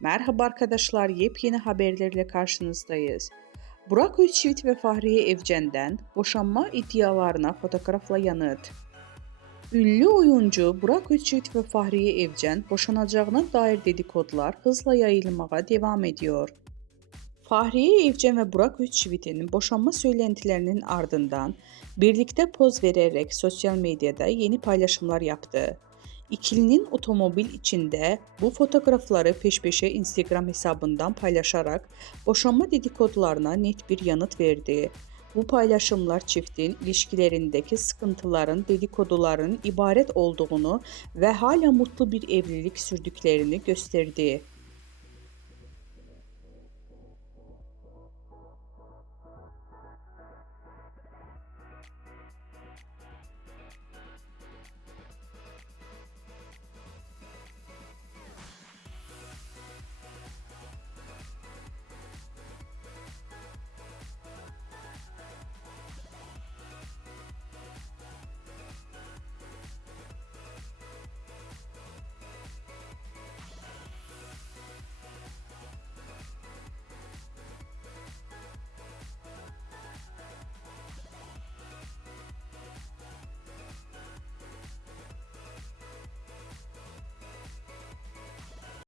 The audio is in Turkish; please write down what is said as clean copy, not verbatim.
Merhaba arkadaşlar, yepyeni haberlerle karşınızdayız. Burak Özçivit ve Fahriye Evcen'den boşanma iddialarına fotoğrafla yanıt. Ünlü oyuncu Burak Özçivit ve Fahriye Evcen boşanacağına dair dedikodular hızla yayılmaya devam ediyor. Fahriye Evcen ve Burak Özçivit'in boşanma söylentilerinin ardından birlikte poz vererek sosyal medyada yeni paylaşımlar yaptı. İkilinin otomobil içinde bu fotoğrafları peş peşe Instagram hesabından paylaşarak boşanma dedikodularına net bir yanıt verdi. Bu paylaşımlar çiftin ilişkilerindeki sıkıntıların, dedikoduların ibaret olduğunu ve hala mutlu bir evlilik sürdüklerini gösterdi.